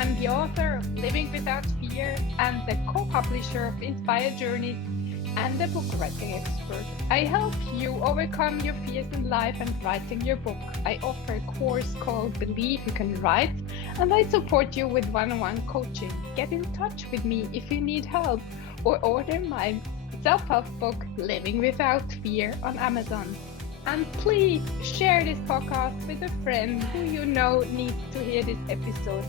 I'm the author of Living Without Fear and the co-publisher of Inspired Journeys and a book writing expert. I help you overcome your fears in life and writing your book. I offer a course called Believe You Can Write, and I support you with one-on-one coaching. Get in touch with me if you need help or order my self-help book, Living Without Fear, on Amazon. And please share this podcast with a friend who you know needs to hear this episode.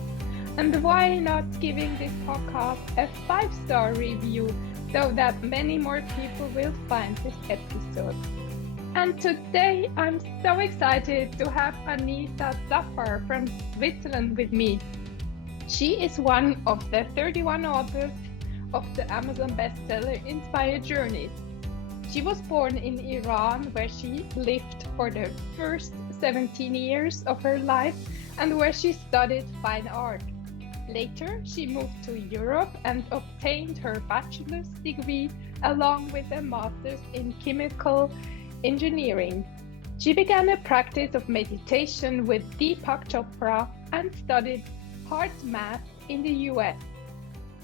And why not giving this podcast a 5-star review so that many more people will find this episode. And today I'm so excited to have Anisa Zafar from Switzerland with me. She is one of the 31 authors of the Amazon bestseller Inspired Journeys. She was born in Iran, where she lived for the first 17 years of her life and where she studied fine art. Later, she moved to Europe and obtained her bachelor's degree along with a master's in chemical engineering. She began a practice of meditation with Deepak Chopra and studied heart math in the US.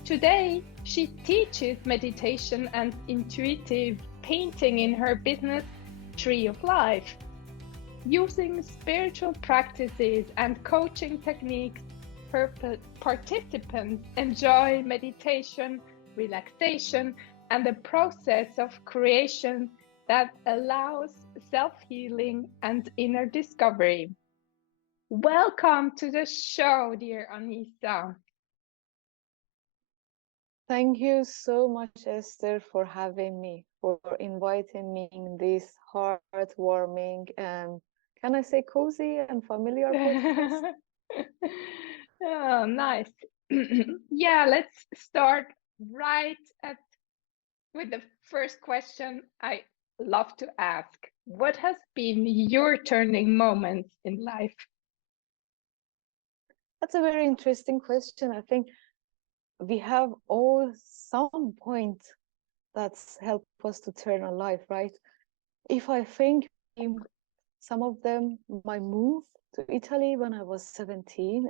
Today, she teaches meditation and intuitive painting in her business, Tree of Life. Using spiritual practices and coaching techniques, her participants enjoy meditation, relaxation, and the process of creation that allows self-healing and inner discovery. Welcome to the show, dear Anisa. Thank you so much, Esther, for having me, for inviting me in this heartwarming and, can I say, cozy and familiar podcast? Oh, nice. Yeah, let's start right at with the first question I love to ask. What has been your turning moments in life? That's a very interesting question. I think we have all some point that's helped us to turn our life, right? If I think some of them, my move to Italy when I was 17,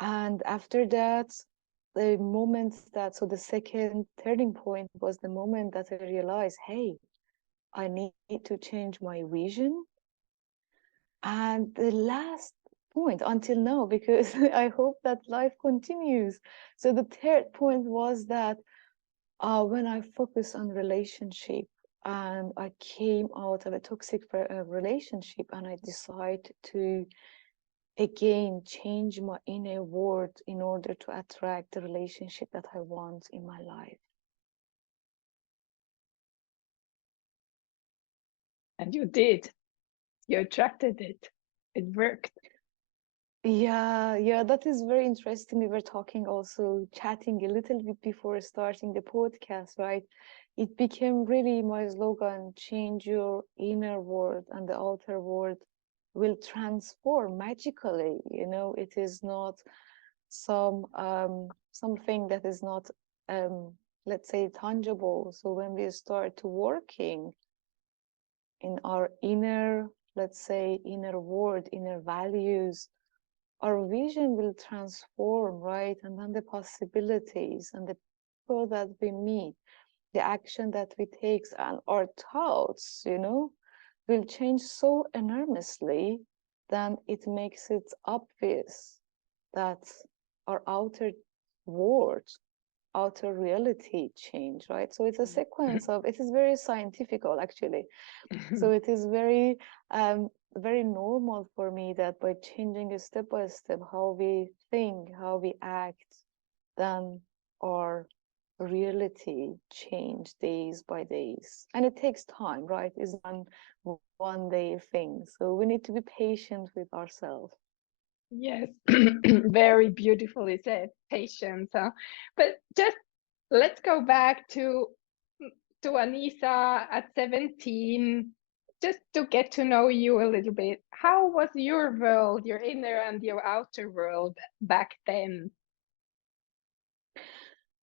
and after that, the moment that, so the second turning point was the moment that I realized, hey, I need to change my vision. And the last point until now, because I hope that life continues. So the third point was that when I focused on relationship and I came out of a toxic relationship and I decided to again change my inner world in order to attract the relationship that I want in my life. And you did. You attracted it. It worked. Yeah, that is very interesting. We were talking also, chatting a little bit before starting the podcast, right? It became really my slogan, change your inner world and the outer world will transform magically. It is not something that is not, let's say, tangible. So when we start to working in our inner, let's say, inner world, inner values, our vision will transform, right? And then the possibilities and the people that we meet, the action that we take, and our thoughts, will change so enormously, then it makes it obvious that our outer world, outer reality change, right? So it's a sequence of, it is very scientific actually. So it is very very normal for me that by changing step by step how we think, how we act, then our reality change days by days. And it takes time, right? It's one day thing. So we need to be patient with ourselves. Yes, very beautifully said. Patience, huh? But just let's go back to Anisa at 17, just to get to know you a little bit. How was your world, your inner and your outer world back then?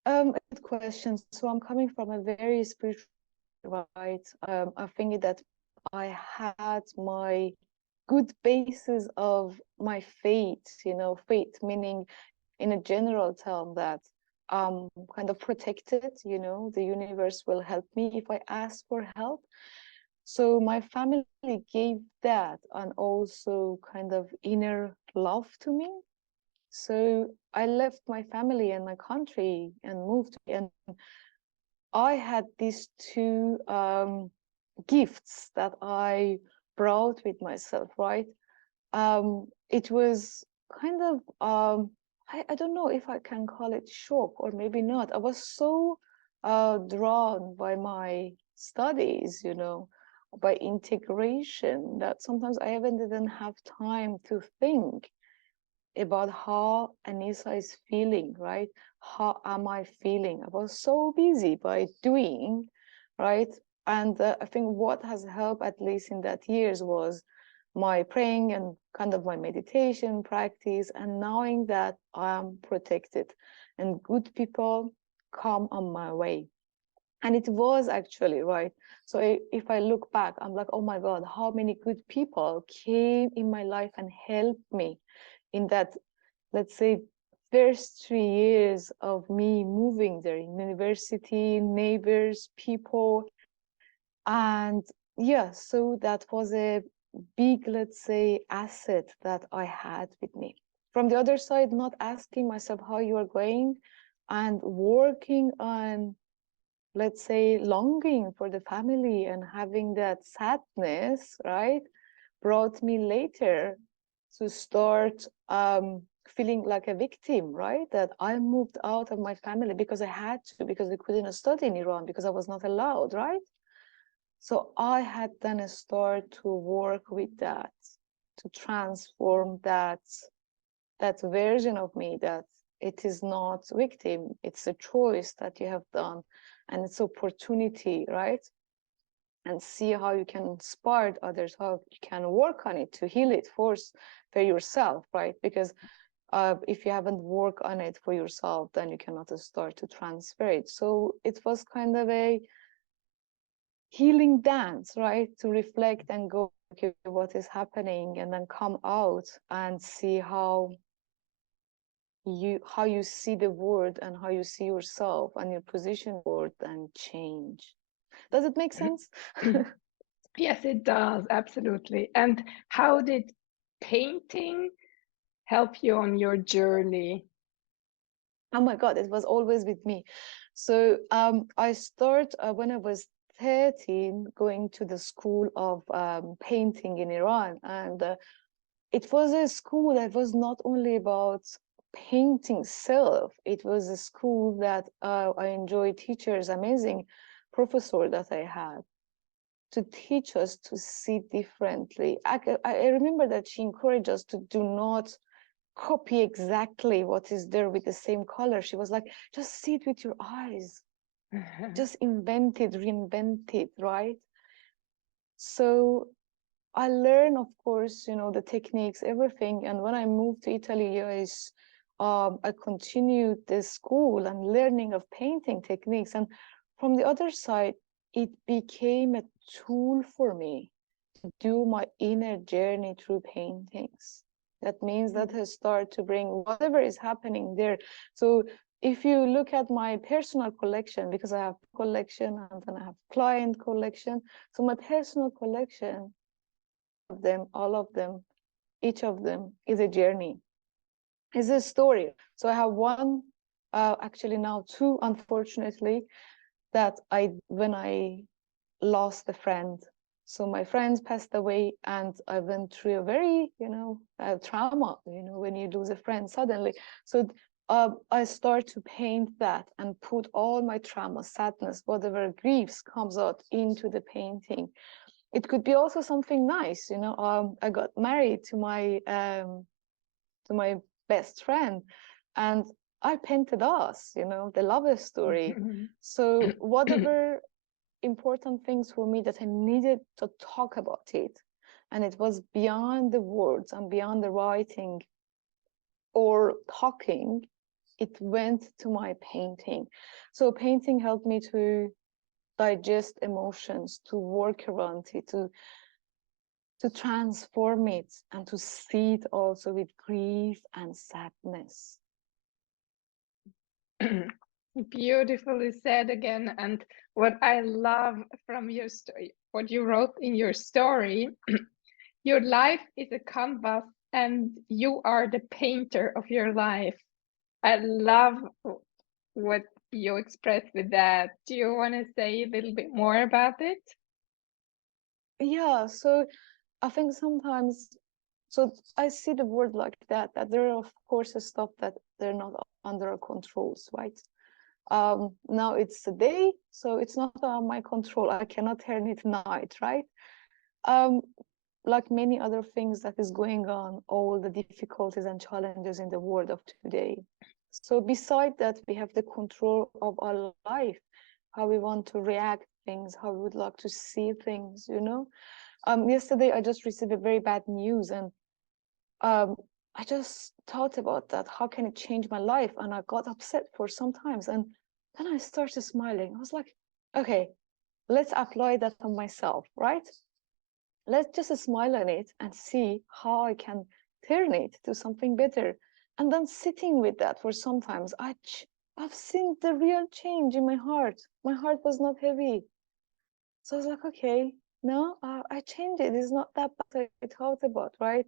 Good question. So I'm coming from a very spiritual, right? I think that I had my good basis of my fate, fate meaning in a general term that I'm kind of protected, the universe will help me if I ask for help. So my family gave that and also kind of inner love to me. So I left my family and my country and moved, and I had these two gifts that I brought with myself, right? It was kind of, I don't know if I can call it shock or maybe not. I was so drawn by my studies, by integration, that sometimes I even didn't have time to think about how Anisa is feeling, right? How am I feeling? I was so busy by doing, right? And I think what has helped, at least in that years, was my praying and kind of my meditation practice and knowing that I am protected and good people come on my way. And it was actually right. So if I look back, I'm like, oh my God, how many good people came in my life and helped me in that, let's say, first 3 years of me moving there in university, neighbors, people. And yeah, so that was a big, let's say, asset that I had with me. From the other side, not asking myself how you are going and working on, let's say, longing for the family and having that sadness, right, brought me later to start feeling like a victim, right? That I moved out of my family because I had to, because I couldn't study in Iran, because I was not allowed, right? So I had then start to work with that, to transform that version of me, that it is not victim, it's a choice that you have done, and it's opportunity, right? And see how you can inspire others, how you can work on it to heal it first for yourself, right? Because if you haven't worked on it for yourself, then you cannot start to transfer it. So it was kind of a healing dance, right? To reflect and go, okay, what is happening, and then come out and see how you see the world and how you see yourself and your position in the world, and change. Does it make sense? Yes, it does, absolutely. And how did painting help you on your journey? Oh my God, it was always with me. So I started when I was 13, going to the school of painting in Iran. And it was a school that was not only about painting self, it was a school that I enjoyed teachers, amazing professor that I had to teach us to see differently. I remember that she encouraged us to do not copy exactly what is there with the same color. She was like, just see it with your eyes, just invent it, reinvent it, right? So I learned, of course, the techniques, everything. And when I moved to Italy, I continued this school and learning of painting techniques. And from the other side, it became a tool for me to do my inner journey through paintings. That means that I start to bring whatever is happening there. So if you look at my personal collection, because I have collection and then I have client collection. So my personal collection, all of them, each of them is a journey, is a story. So I have one, actually now two, unfortunately, that when I lost a friend. So my friends passed away, and I went through a very, trauma, when you lose a friend suddenly. So I start to paint that and put all my trauma, sadness, whatever griefs comes out into the painting. It could be also something nice, I got married to my best friend, and I painted us, the love story. So whatever important things for me that I needed to talk about it, and it was beyond the words and beyond the writing or talking, it went to my painting. So painting helped me to digest emotions, to work around it, to to transform it and to see it also with grief and sadness. Beautifully said again. And what I love from your story, what you wrote in your story, your life is a canvas and you are the painter of your life. I love what you expressed with that. Do you want to say a little bit more about it? Yeah, so I think sometimes, so I see the word like that there are of course stuff that they're not under our controls, right? Now it's a day, so it's not on my control. I cannot turn it night, right? Um, like many other things that is going on, all the difficulties and challenges in the world of today. So beside that, we have the control of our life, how we want to react things, how we would like to see things, you know. Yesterday I just received a very bad news, and um, I just thought about that. How can it change my life? And I got upset for some times, and then I started smiling. I was like, okay, let's apply that on myself, right? Let's just smile on it and see how I can turn it to something better. And then sitting with that for sometimes, I've seen the real change in my heart. My heart was not heavy. So I was like, okay, no, I changed it. It's not that bad I thought about, right?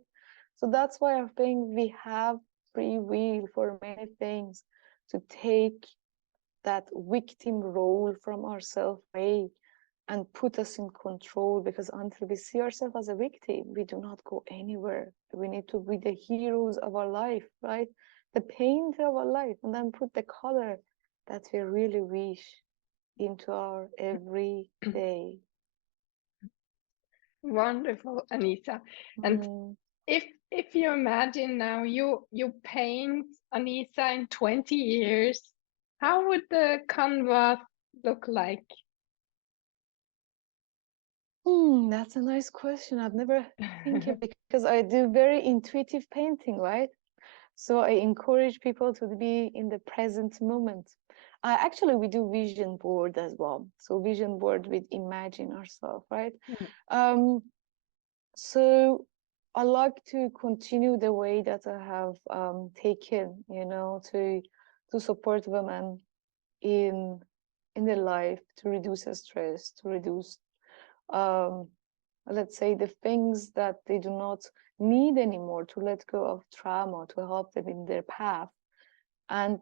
So that's why I think we have free will for many things, to take that victim role from ourselves away and put us in control, because until we see ourselves as a victim, we do not go anywhere. We need to be the heroes of our life, right? The painter of our life, and then put the color that we really wish into our every day. Wonderful, Anisa. And Mm. if you imagine now you paint Anisa in 20 years, how would the canvas look like? That's a nice question. I've never think of it, because I do very intuitive painting, right? So I encourage people to be in the present moment. Actually, we do vision board as well. So vision board with imagine ourselves, right? Mm. Um, so I like to continue the way that I have taken, you know, to support women in their life, to reduce the stress, to reduce um, let's say the things that they do not need anymore, to let go of trauma, to help them in their path, and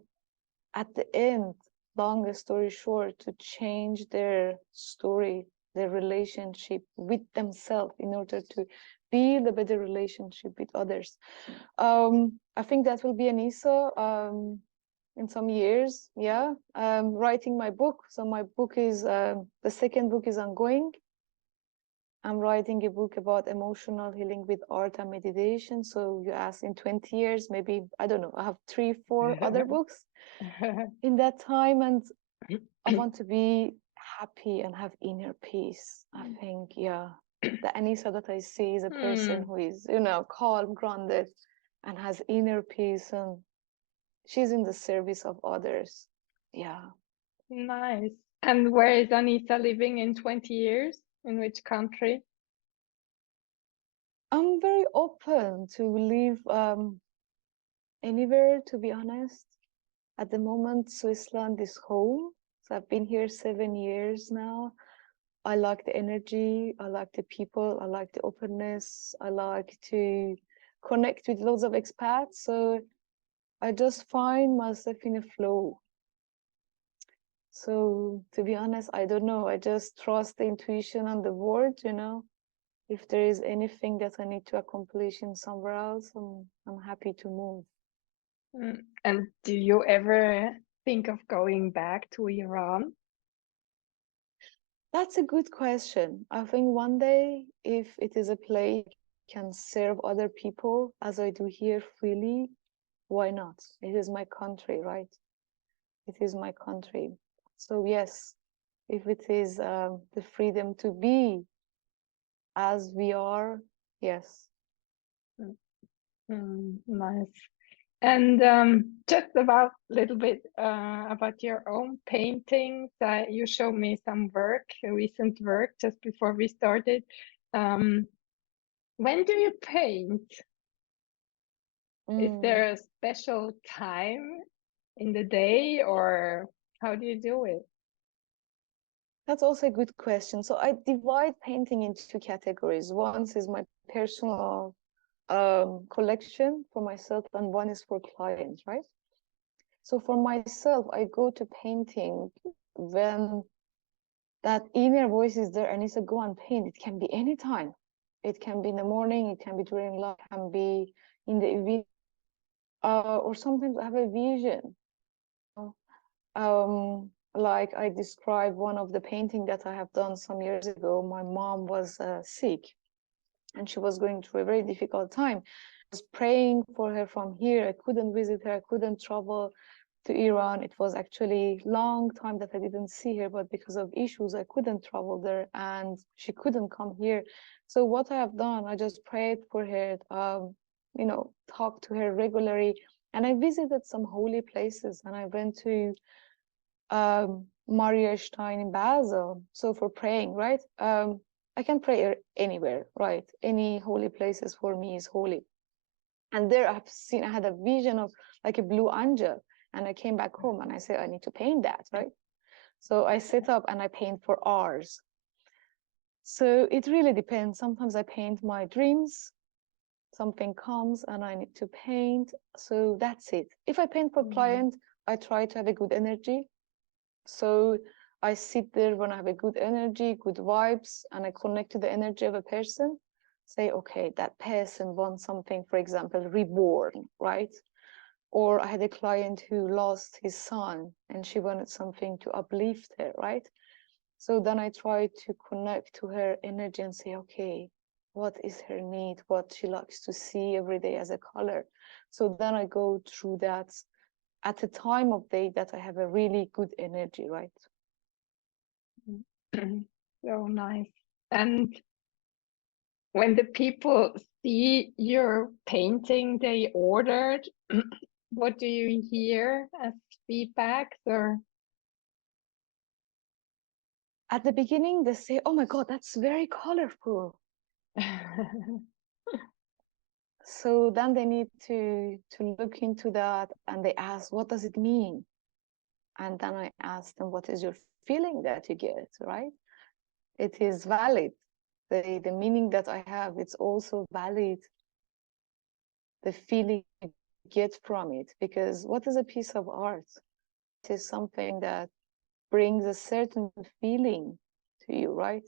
at the end, long story short, to change their story, their relationship with themselves, in order to build a better relationship with others. I think that will be Anisa in some years. Yeah, writing my book. So my book is the second book is ongoing. I'm writing a book about emotional healing with art and meditation. So you ask in 20 years, maybe, I don't know, I have 3, 4 other books in that time. And I want to be happy and have inner peace. I think, yeah, the Anisa that I see is a person who is, you know, calm, grounded, and has inner peace. And she's in the service of others. Yeah. Nice. And where is Anisa living in 20 years? In which country? I'm very open to live anywhere, to be honest. At the moment, Switzerland is home. So I've been here 7 years now. I like the energy, I like the people, I like the openness, I like to connect with loads of expats. So I just find myself in a flow. So to be honest, I don't know. I just trust the intuition and the word, you know. If there is anything that I need to accomplish in somewhere else, I'm happy to move. And do you ever think of going back to Iran? That's a good question. I think one day, if it is a place can serve other people as I do here freely, why not? It is my country, right? It is my country. So yes, if it is the freedom to be as we are, yes. Nice. And just about a little bit about your own paintings. You showed me some work, recent work, just before we started. Um, When do you paint? Is Mm, there a special time in the day, or how do you do it? that's also a good question. So I divide painting into two categories. One is my personal collection for myself, and one is for clients, right? So for myself, I go to painting when that inner voice is there and it's a go and paint. It can be anytime. It can be in the morning, it can be during lunch, it can be in the evening, or sometimes I have a vision. Like I described one of the painting that I have done some years ago. My mom was sick and she was going through a very difficult time. I was praying for her from here. I couldn't visit her. I couldn't travel to Iran. It was actually long time that I didn't see her, but because of issues, I couldn't travel there and she couldn't come here. So what I have done, I just prayed for her, talked to her regularly, and I visited some holy places and I went to Maria Stein in Basel. So for praying, right? I can pray anywhere, right? Any holy places for me is holy. And there I had a vision of like a blue angel. And I came back home and I said, I need to paint that, right? So I sit up and I paint for hours. So it really depends. Sometimes I paint my dreams. Something comes and I need to paint. So that's it. If I paint for client, I try to have a good energy. So I sit there when I have a good energy, good vibes, and I connect to the energy of a person. Say, okay, that person wants something, for example, reborn, right? Or I had a client who lost his son and she wanted something to uplift her, right? So then I try to connect to her energy and say, okay, what is her need? What she likes to see every day as a color. So then I go through that at a time of day that I have a really good energy, right? So nice. And when the people see your painting they ordered, what do you hear as feedback? Or At the beginning, they say, oh my God, that's very colorful. So then they need to look into that and they ask, what does it mean? And then I ask them, what is your feeling that you get, right? It is valid. The meaning that I have, it's also valid. The feeling you get from it, because what is a piece of art? It is something that brings a certain feeling to you, right?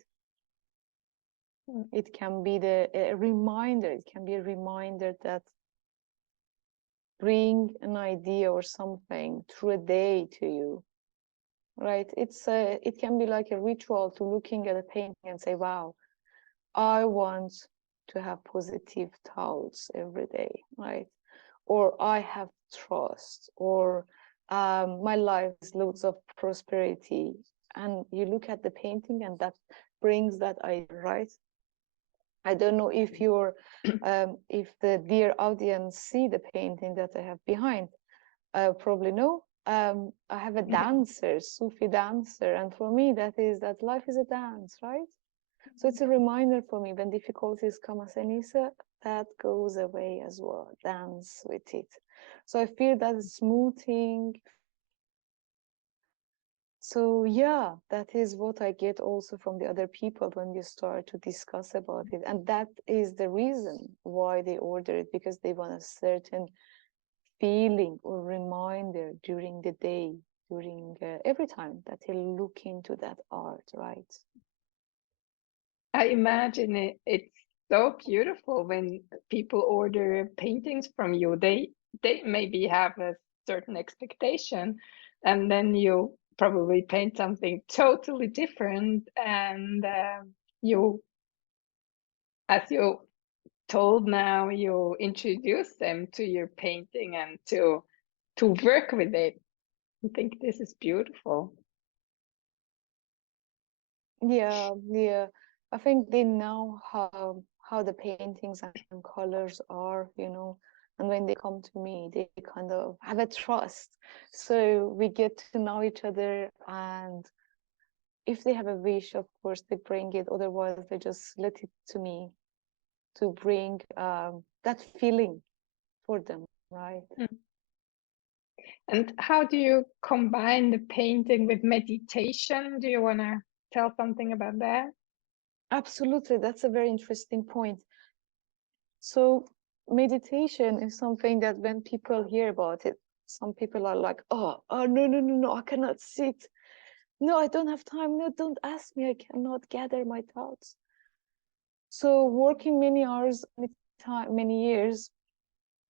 It can be a reminder. It can be a reminder that bring an idea or something through a day to you, right? It can be like a ritual to looking at a painting and say, wow, I want to have positive thoughts every day, right? Or I have trust, or my life is loads of prosperity. And you look at the painting and that brings that idea, right? I don't know if if the dear audience see the painting that I have behind. Probably no. I have a dancer, Sufi dancer, and for me that life is a dance, right? So it's a reminder for me when difficulties come as Anisa, that goes away as well. Dance with it. So I feel that smoothing. So yeah, that is what I get also from the other people when you start to discuss about it. And that is the reason why they order it, because they want a certain feeling or reminder during the day, during every time that they look into that art, right? I imagine it's so beautiful when people order paintings from you. They maybe have a certain expectation, and then you probably paint something totally different. And you, as you told now, you introduce them to your painting and to work with it. I think this is beautiful. Yeah, yeah. I think they know how the paintings and colors are, and when they come to me, they kind of have a trust. So we get to know each other, and if they have a wish, of course, they bring it. Otherwise, they just let it to me. to bring that feeling for them, right? And how do you combine the painting with meditation? Do you want to tell something about that? Absolutely, that's a very interesting point. So meditation is something that when people hear about it, some people are like, oh, no, I cannot sit. No, I don't have time. No, don't ask me. I cannot gather my thoughts. So working many hours, many years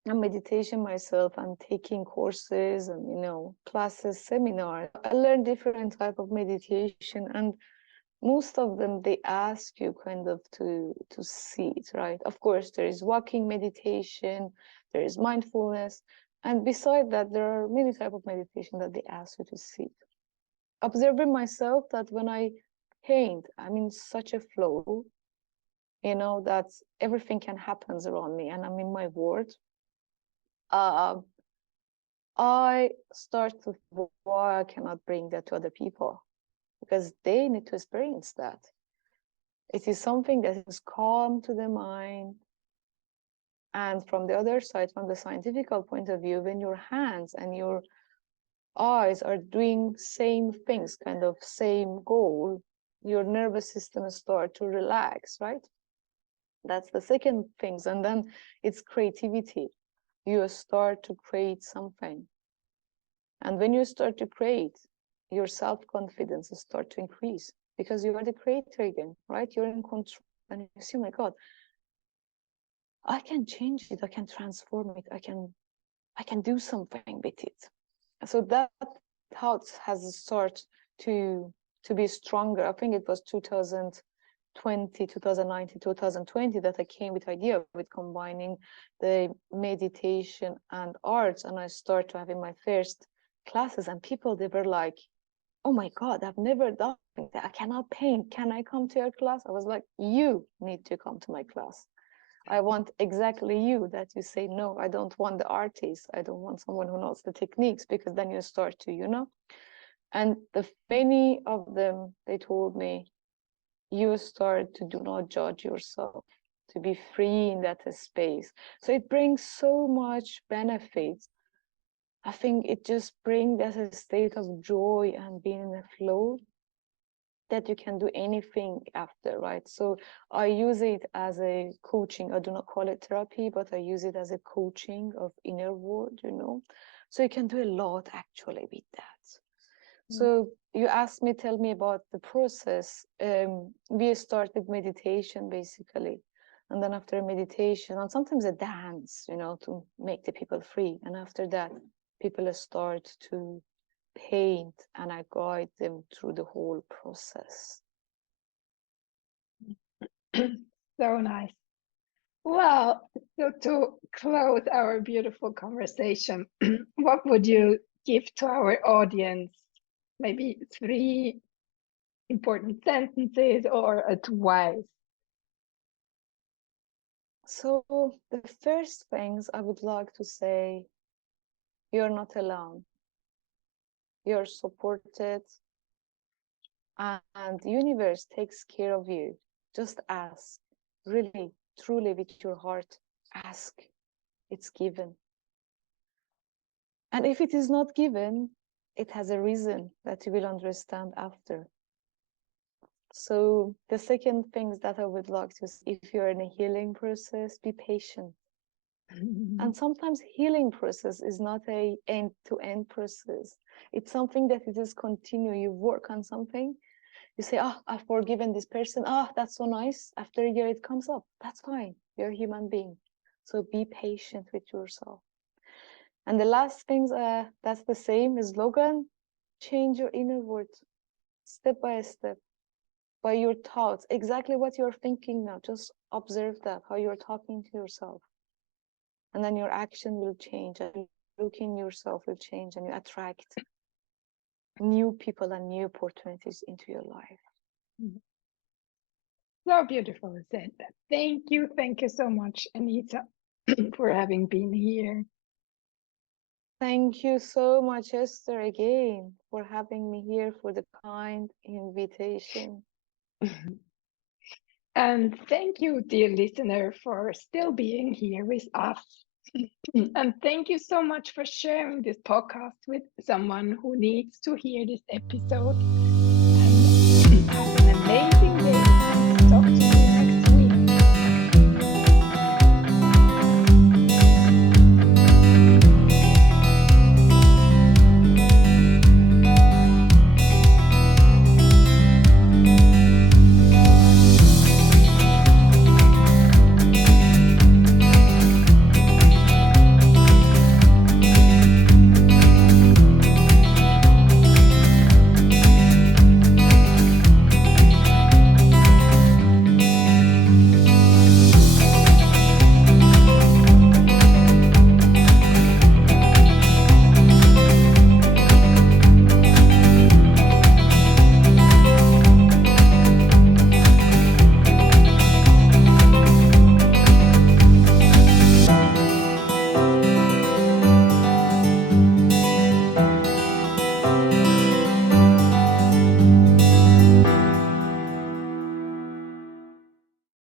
on meditation myself and taking courses and classes, seminars, I learned different type of meditation, and most of them they ask you kind of to sit, right? Of course, there is walking meditation, there is mindfulness, and beside that there are many type of meditation that they ask you to sit. Observing myself that when I paint, I'm in such a flow, that everything can happen around me and I'm in my world. I start to why I cannot bring that to other people, because they need to experience that. It is something that is calm to the mind. And from the other side, from the scientific point of view, when your hands and your eyes are doing same things, kind of same goal, your nervous system start to relax, right? That's the second things. And then it's creativity. You start to create something. And when you start to create, your self-confidence start to increase because you are the creator again, right? You're in control and you see, oh my God, I can change it, I can transform it, I can do something with it. So that thought has started to be stronger. I think it was 2020, 2019, 2020 that I came with idea with combining the meditation and arts, and I started having my first classes, and people, they were like, oh my God, I've never done that. I cannot paint. Can I come to your class? I was like, you need to come to my class. I want exactly you, that you say, no, I don't want the artist. I don't want someone who knows the techniques, because then you start to. And many of them, they told me, you start to do not judge yourself, to be free in that space. So it brings so much benefits. I think it just brings that a state of joy and being in a flow that you can do anything after, right? So I use it as a coaching. I do not call it therapy, but I use it as a coaching of inner world. So you can do a lot actually with that. So you asked me, tell me about the process. We start with meditation basically. And then after meditation, and sometimes a dance, to make the people free. And after that, people start to paint and I guide them through the whole process. So nice. Well, so to close our beautiful conversation, what would you give to our audience? Maybe 3 important sentences or advice. So the first things I would like to say, you're not alone. You're supported and the universe takes care of you. Just ask, really, truly with your heart, ask. It's given. And if it is not given, it has a reason that you will understand after. So the second thing that I would like to say, if you're in a healing process, be patient. And sometimes healing process is not a end-to-end process. It's something that it is continue. You work on something, you say, I've forgiven this person. That's so nice. After a year, it comes up. That's fine. You're a human being. So be patient with yourself. And the last things, that's the same as Logan, change your inner world step by step, by your thoughts, exactly what you're thinking now. Just observe that, how you're talking to yourself. And then your action will change, and looking yourself will change, and you attract new people and new opportunities into your life. So beautiful said. Thank you so much, Anita, for having been here. Thank you so much, Esther, again, for having me here, for the kind invitation. And thank you, dear listener, for still being here with us. And thank you so much for sharing this podcast with someone who needs to hear this episode. And have an amazing